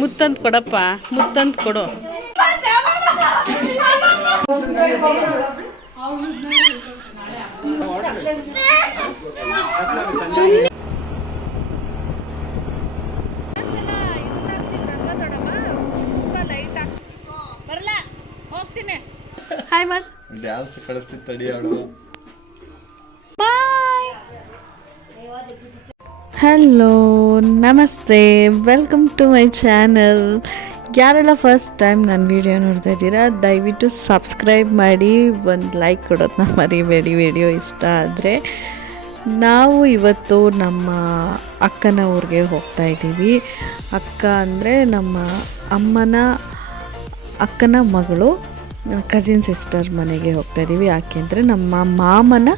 ಮುತ್ತಂತ ಕೊಡಪ್ಪ, ಮುತ್ತಂತ ಕೊಡು. ಬರಲ್ಲ, ಹೋಗ್ತೀನಿ. ಹಾಯ್ ಮಾಡ್. ಡ್ಯಾನ್ಸ್ ಕಳಿಸ್ತಿ ತಡಿ ಅವಳು. ಬಾಯ್. ಹಲೋ, ನಮಸ್ತೆ, ವೆಲ್ಕಮ್ ಟು ಮೈ ಚಾನಲ್. ಯಾರೆಲ್ಲ ಫಸ್ಟ್ ಟೈಮ್ ನನ್ನ ವಿಡಿಯೋ ನೋಡ್ತಾ ಇದ್ದೀರಾ ದಯವಿಟ್ಟು ಸಬ್ಸ್ಕ್ರೈಬ್ ಮಾಡಿ, ಒಂದು ಲೈಕ್ ಕೊಡೋದನ್ನ ಮರಿಬೇಡಿ ವಿಡಿಯೋ ಇಷ್ಟ ಆದರೆ. ನಾವು ಇವತ್ತು ನಮ್ಮ ಅಕ್ಕನ ಊರಿಗೆ ಹೋಗ್ತಾ ಇದ್ದೀವಿ. ಅಕ್ಕ ಅಂದರೆ ನಮ್ಮ ಅಮ್ಮನ ಅಕ್ಕನ ಮಗಳು, ಕಸಿನ್ ಸಿಸ್ಟರ್ ಮನೆಗೆ ಹೋಗ್ತಾ ಇದ್ದೀವಿ. ಯಾಕೆಂದರೆ ನಮ್ಮ ಮಾಮನ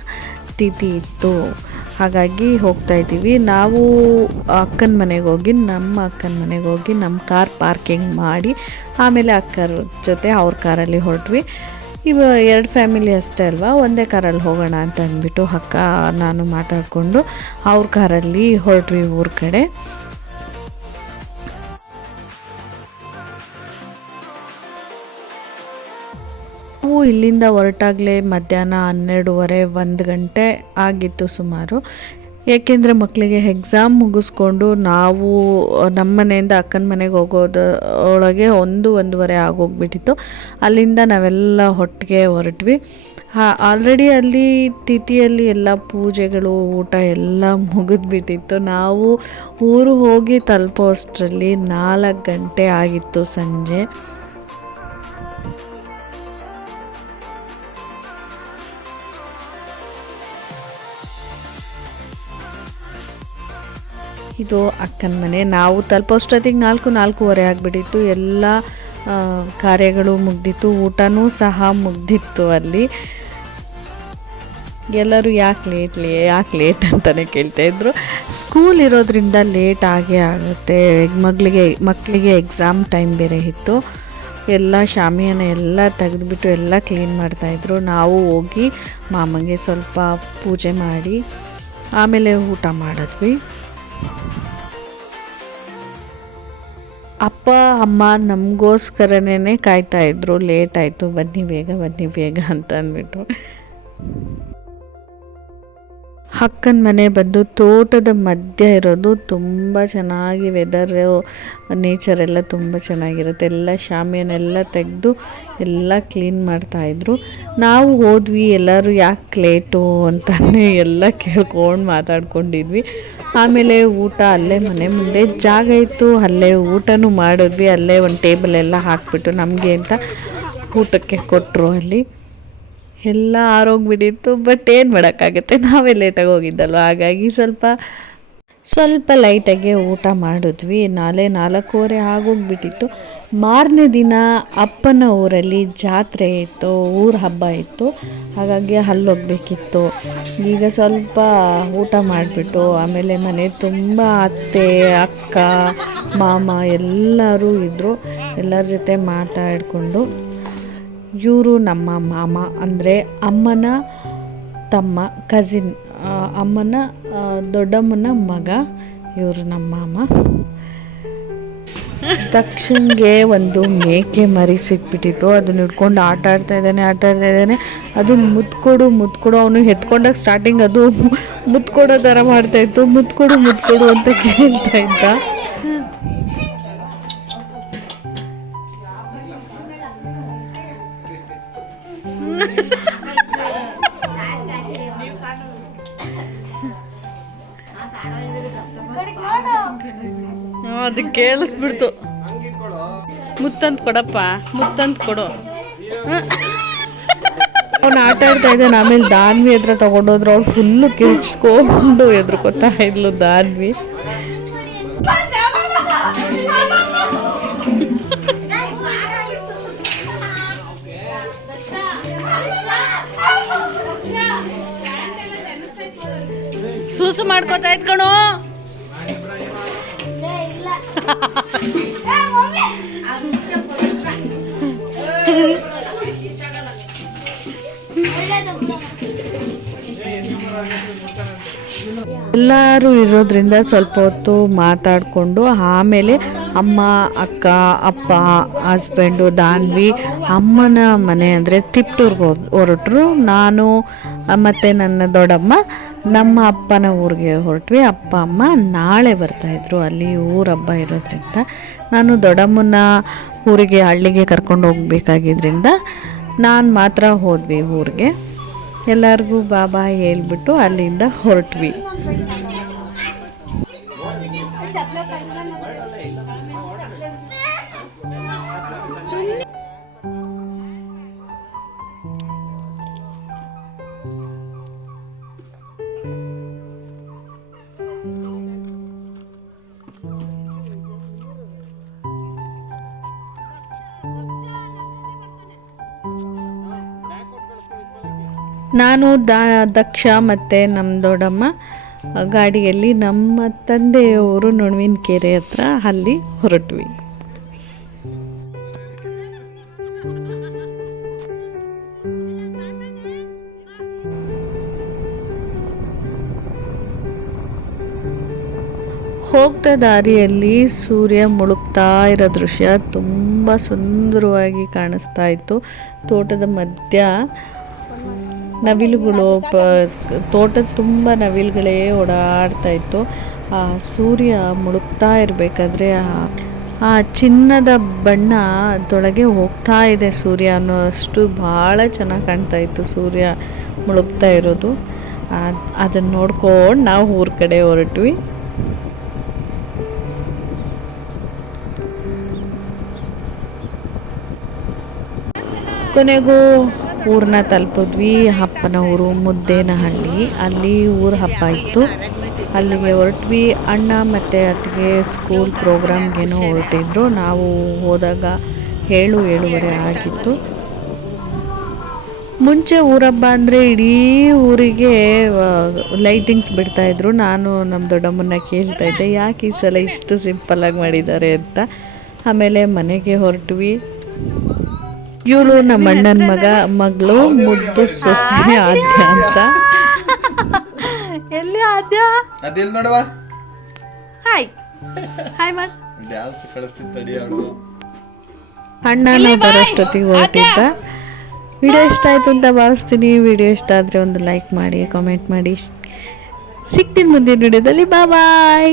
ತಿಥಿ ಇತ್ತು, ಹಾಗಾಗಿ ಹೋಗ್ತಾ ಇದ್ದೀವಿ. ನಾವು ಅಕ್ಕನ ಮನೆಗೆ ಹೋಗಿ ನಮ್ಮ ಕಾರ್ ಪಾರ್ಕಿಂಗ್ ಮಾಡಿ ಆಮೇಲೆ ಅಕ್ಕರ ಜೊತೆ ಅವ್ರ ಕಾರಲ್ಲಿ ಹೊರಟ್ವಿ. ಇವ 2 ಫ್ಯಾಮಿಲಿ ಅಷ್ಟೇ ಅಲ್ವಾ, ಒಂದೇ ಕಾರಲ್ಲಿ ಹೋಗೋಣ ಅಂತ ಅಂದ್ಬಿಟ್ಟು ಅಕ್ಕ ನಾನು ಮಾತಾಡಿಕೊಂಡು ಅವ್ರ ಕಾರಲ್ಲಿ ಹೊರಟ್ವಿ ಊರ ಕಡೆ. ನಾವು ಇಲ್ಲಿಂದ ಹೊರಟಾಗಲೇ ಮಧ್ಯಾಹ್ನ 12:30 1 ಗಂಟೆ ಆಗಿತ್ತು ಸುಮಾರು. ಏಕೆಂದರೆ ಮಕ್ಕಳಿಗೆ ಎಕ್ಸಾಮ್ ಮುಗಿಸ್ಕೊಂಡು ನಾವು ನಮ್ಮ ಮನೆಯಿಂದ ಅಕ್ಕನ ಮನೆಗೆ ಹೋಗೋದೊಳಗೆ 1-1:30 ಆಗೋಗ್ಬಿಟ್ಟಿತ್ತು. ಅಲ್ಲಿಂದ ನಾವೆಲ್ಲ ಒಟ್ಟಿಗೆ ಹೊರಟ್ವಿ. ಆಲ್ರೆಡಿ ಅಲ್ಲಿ ತಿಥಿಯಲ್ಲಿ ಎಲ್ಲ ಪೂಜೆಗಳು ಊಟ ಎಲ್ಲ ಮುಗಿದ್ಬಿಟ್ಟಿತ್ತು. ನಾವು ಊರು ಹೋಗಿ ತಲುಪೋ ಅಷ್ಟರಲ್ಲಿ 4 ಗಂಟೆ ಆಗಿತ್ತು ಸಂಜೆ. ಇದು ಅಕ್ಕನ ಮನೆ. ನಾವು ತಲುಪೋಷ್ಟೊತ್ತಿಗೆ 4-4:30 ಆಗಿಬಿಟ್ಟಿತ್ತು. ಎಲ್ಲ ಕಾರ್ಯಗಳು ಮುಗ್ದಿತ್ತು, ಊಟನೂ ಸಹ ಮುಗ್ದಿತ್ತು. ಅಲ್ಲಿ ಎಲ್ಲರೂ ಯಾಕೆ ಲೇಟ್ ಅಂತಲೇ ಕೇಳ್ತಾಯಿದ್ರು. ಸ್ಕೂಲ್ ಇರೋದ್ರಿಂದ ಲೇಟ್ ಆಗೇ ಆಗುತ್ತೆ. ಮಕ್ಕಳಿಗೆ ಎಕ್ಸಾಮ್ ಟೈಮ್ ಬೇರೆ ಇತ್ತು. ಎಲ್ಲ ಶಾಮಿಯಾನ ಎಲ್ಲ ತೆಗೆದುಬಿಟ್ಟು ಎಲ್ಲ ಕ್ಲೀನ್ ಮಾಡ್ತಾಯಿದ್ರು. ನಾವು ಹೋಗಿ ಮಾಮಗೆ ಸ್ವಲ್ಪ ಪೂಜೆ ಮಾಡಿ ಆಮೇಲೆ ಊಟ ಮಾಡಿದ್ವಿ. ಅಪ್ಪ ಅಮ್ಮ ನಮಗೋಸ್ಕರನೇ ಕಾಯ್ತಾಯಿದ್ರು. ಲೇಟ್ ಆಯಿತು, ಬನ್ನಿ ಬೇಗ ಅಂತ ಅಂದ್ಬಿಟ್ಟು. ಅಕ್ಕನ ಮನೆ ಬಂದು ತೋಟದ ಮಧ್ಯೆ ಇರೋದು, ತುಂಬ ಚೆನ್ನಾಗಿ ವೆದರು ನೇಚರ್ ಎಲ್ಲ ತುಂಬ ಚೆನ್ನಾಗಿರುತ್ತೆ. ಎಲ್ಲ ಶಾಮಿಯಾನೆಲ್ಲ ತೆಗೆದು ಎಲ್ಲ ಕ್ಲೀನ್ ಮಾಡ್ತಾಯಿದ್ರು. ನಾವು ಹೋದ್ವಿ, ಎಲ್ಲರೂ ಯಾಕೆ ಲೇಟು ಅಂತಲೇ ಎಲ್ಲ ಕೇಳ್ಕೊಂಡು ಮಾತಾಡ್ಕೊಂಡಿದ್ವಿ. ಆಮೇಲೆ ಊಟ ಅಲ್ಲೇ ಮನೆ ಮುಂದೆ ಜಾಗ ಇತ್ತು, ಅಲ್ಲೇ ಊಟನೂ ಮಾಡಿದ್ವಿ. ಅಲ್ಲೇ ಒಂದು ಟೇಬಲ್ ಎಲ್ಲ ಹಾಕಿಬಿಟ್ಟು ನಮಗೆ ಅಂತ ಊಟಕ್ಕೆ ಕೊಟ್ಟರು. ಅಲ್ಲಿ ಎಲ್ಲ ಆರೋಗ್ಬಿಟ್ಟಿತ್ತು. ಬಟ್ ಏನು ಮಾಡೋಕ್ಕಾಗುತ್ತೆ, ನಾವೇ ಲೇಟಾಗಿ ಹೋಗಿದ್ದಲ್ವ, ಹಾಗಾಗಿ ಸ್ವಲ್ಪ ಲೈಟಾಗೆ ಊಟ ಮಾಡಿದ್ವಿ. 4:30 ಆಗೋಗ್ಬಿಟ್ಟಿತ್ತು. ಮಾರನೇ ದಿನ ಅಪ್ಪನ ಊರಲ್ಲಿ ಜಾತ್ರೆ ಇತ್ತು, ಊರ ಹಬ್ಬ ಇತ್ತು, ಹಾಗಾಗಿ ಅಲ್ಲೋಗ್ಬೇಕಿತ್ತು. ಈಗ ಸ್ವಲ್ಪ ಊಟ ಮಾಡಿಬಿಟ್ಟು ಆಮೇಲೆ ಮನೆ ತುಂಬ ಅತ್ತೆ, ಅಕ್ಕ, ಮಾಮ ಎಲ್ಲರೂ ಇದ್ದರು. ಎಲ್ಲರ ಜೊತೆ ಮಾತಾಡಿಕೊಂಡು, ಇವರು ನಮ್ಮ ಮಾಮ ಅಂದರೆ ಅಮ್ಮನ ತಮ್ಮ, ಕಸಿನ್, ಅಮ್ಮನ ದೊಡ್ಡಮ್ಮನ ಮಗ, ಇವರು ನಮ್ಮ ಮಾಮ. ತಕ್ಷಣ್ಗೆ ಒಂದು ಮೇಕೆ ಮರಿ ಸಿಕ್ಬಿಟ್ಟಿತ್ತು. ಅದನ್ನ ಹಿಡ್ಕೊಂಡು ಆಟ ಆಡ್ತಾ ಇದ್ದಾನೆ. ಅದು ಮುತ್ಕೊಡು ಅವನು ಎತ್ಕೊಂಡಾಗ ಸ್ಟಾರ್ಟಿಂಗ್ ಅದು ಮುತ್ಕೊಡೋ ಥರ ಮಾಡ್ತಾಯಿತ್ತು. ಮುತ್ಕೊಡು ಅಂತ ಕೇಳ್ತಾ ಇದ್ದ. ಅದು ಕೇಳಿಸ್ಬಿಡ್ತು. ಮುತ್ತಂತ ಕೊಡಪ್ಪ, ಮುತ್ತಂತ ಕೊಡು. ಅವ್ನು ಆಟ ಆಡ್ತಾ ಇದ್ದಾನೆ. ಆಮೇಲೆ ದಾನ್ವಿ ಹತ್ರ ತಗೊಂಡೋದ್ರು. ಅವ್ಳು ಫುಲ್ಲು ಕಿರ್ಚ್ಕೊಂಡು ಎದ್ರುಕೊತಾ ಇದ್ಲು ದಾನ್ವಿ. ಸೂಸು ಮಾಡ್ಕೋತಾ ಇದ್ ಕಣೋ. ಎಲ್ಲರೂ ಇರೋದ್ರಿಂದ ಸ್ವಲ್ಪ ಹೊತ್ತು ಮಾತಾಡಿಕೊಂಡು ಆಮೇಲೆ ಅಮ್ಮ, ಅಕ್ಕ, ಅಪ್ಪ, ಹಸ್ಬೆಂಡು, ದಾನ್ವಿ ಅಮ್ಮನ ಮನೆ ಅಂದರೆ ತಿಪ್ಟೂರ್ಗೆ ಹೊರಟರು. ನಾನು ಮತ್ತು ನನ್ನ ದೊಡ್ಡಮ್ಮ ನಮ್ಮ ಅಪ್ಪನ ಊರಿಗೆ ಹೊರಟ್ವಿ. ಅಪ್ಪ ಅಮ್ಮ ನಾಳೆ ಬರ್ತಾಯಿದ್ರು, ಅಲ್ಲಿ ಊರ ಹಬ್ಬ ಇರೋದ್ರಿಂದ. ನಾನು ದೊಡ್ಡಮ್ಮನ ಊರಿಗೆ ಹಳ್ಳಿಗೆ ಕರ್ಕೊಂಡು ಹೋಗ್ಬೇಕಾಗಿದ್ದರಿಂದ ನಾನು ಮಾತ್ರ ಹೋದ್ವಿ ಊರಿಗೆ. ಎಲ್ಲರಿಗೂ ಬಾಬಾ ಹೇಳ್ಬಿಟ್ಟು ಅಲ್ಲಿಂದ ಹೊರಟ್ವಿ. ನಾನು ದಕ್ಷ ಮತ್ತು ನಮ್ಮ ದೊಡ್ಡಮ್ಮ ಗಾಡಿಯಲ್ಲಿ ನಮ್ಮ ತಂದೆಯವರು ನೊಣವಿನಕೆರೆ ಹತ್ರ ಅಲ್ಲಿ ಹೊರಟ್ವಿ. ಹೋಗ್ತಾ ದಾರಿಯಲ್ಲಿ ಸೂರ್ಯ ಮುಳುಗ್ತಾ ಇರೋ ದೃಶ್ಯ ತುಂಬ ಸುಂದರವಾಗಿ ಕಾಣಿಸ್ತಾ ಇತ್ತು. ತೋಟದ ಮಧ್ಯ ನವಿಲುಗಳು ತೋಟದ ತುಂಬ ನವಿಲುಗಳೇ ಓಡಾಡ್ತಾ ಇತ್ತು. ಆ ಸೂರ್ಯ ಮುಳುಗ್ತಾ ಇರಬೇಕಾದ್ರೆ ಆ ಚಿನ್ನದ ಬಣ್ಣ ಅದರೊಳಗೆ ಹೋಗ್ತಾ ಇದೆ ಸೂರ್ಯ ಅನ್ನೋಷ್ಟು ಭಾಳ ಚೆನ್ನಾಗಿ ಕಾಣ್ತಾ ಇತ್ತು ಸೂರ್ಯ ಮುಳುಗ್ತಾ ಇರೋದು. ಅದನ್ನು ನೋಡ್ಕೊಂಡು ನಾವು ಊರ ಕಡೆ ಹೊರಟ್ವಿ. ಕೊನೆಗೂ ಊರನ್ನ ತಲುಪಿದ್ವಿ. ಅಪ್ಪನ ಊರು ಮುದ್ದೇನಹಳ್ಳಿ, ಅಲ್ಲಿ ಊರ ಹಬ್ಬ ಇತ್ತು, ಅಲ್ಲಿಗೆ ಹೊರಟ್ವಿ. ಅಣ್ಣ ಮತ್ತು ಅತ್ತಿಗೆ ಸ್ಕೂಲ್ ಪ್ರೋಗ್ರಾಮ್ಗೇನೋ ಹೊರಟಿದ್ರು. ನಾವು ಹೋದಾಗ 7-7:30 ಆಗಿತ್ತು. ಮುಂಚೆ ಊರಹಬ್ಬ ಅಂದರೆ ಇಡೀ ಊರಿಗೆ ಲೈಟಿಂಗ್ಸ್ ಬಿಡ್ತಾಯಿದ್ರು. ನಾನು ನಮ್ಮ ದೊಡ್ಡಮ್ಮನ್ನ ಕೇಳ್ತಾಯಿದ್ದೆ ಯಾಕೆ ಈ ಸಲ ಇಷ್ಟು ಸಿಂಪಲ್ಲಾಗಿ ಮಾಡಿದ್ದಾರೆ ಅಂತ. ಆಮೇಲೆ ಮನೆಗೆ ಹೊರಟ್ವಿ. ಇವಳು ನಮ್ಮ ಅಣ್ಣನ ಮಗಳು ಮುದ್ದು ಸೊಸೆ ಆದ್ಯ ಅಂತ. ಎಲ್ಲಿ ಆದ್ಯ? ಅದೆಲ್ಲಿ ನೋಡುವ. ಹಾಯ್ ಹಾಯ್ ಮಾಡ್. ಡ್ಯಾನ್ಸ್ ಕಳಿಸ್ತೀನಿ ತಡಿಯಾಳು. ಅಣ್ಣನ ಬರೋಷ್ಟೊತ್ತಿಗೆ ಹೊರಟಿದ್ದ. ವಿಡಿಯೋ ಇಷ್ಟ ಆಯಿತು ಅಂತ ಭಾವಿಸ್ತೀನಿ. ವಿಡಿಯೋ ಇಷ್ಟ ಆದರೆ ಒಂದು ಲೈಕ್ ಮಾಡಿ, ಕಾಮೆಂಟ್ ಮಾಡಿ. ಸಿಗ್ತೀನಿ ಮುಂದಿನ ವಿಡಿಯೋದಲ್ಲಿ. ಬಾಯ್.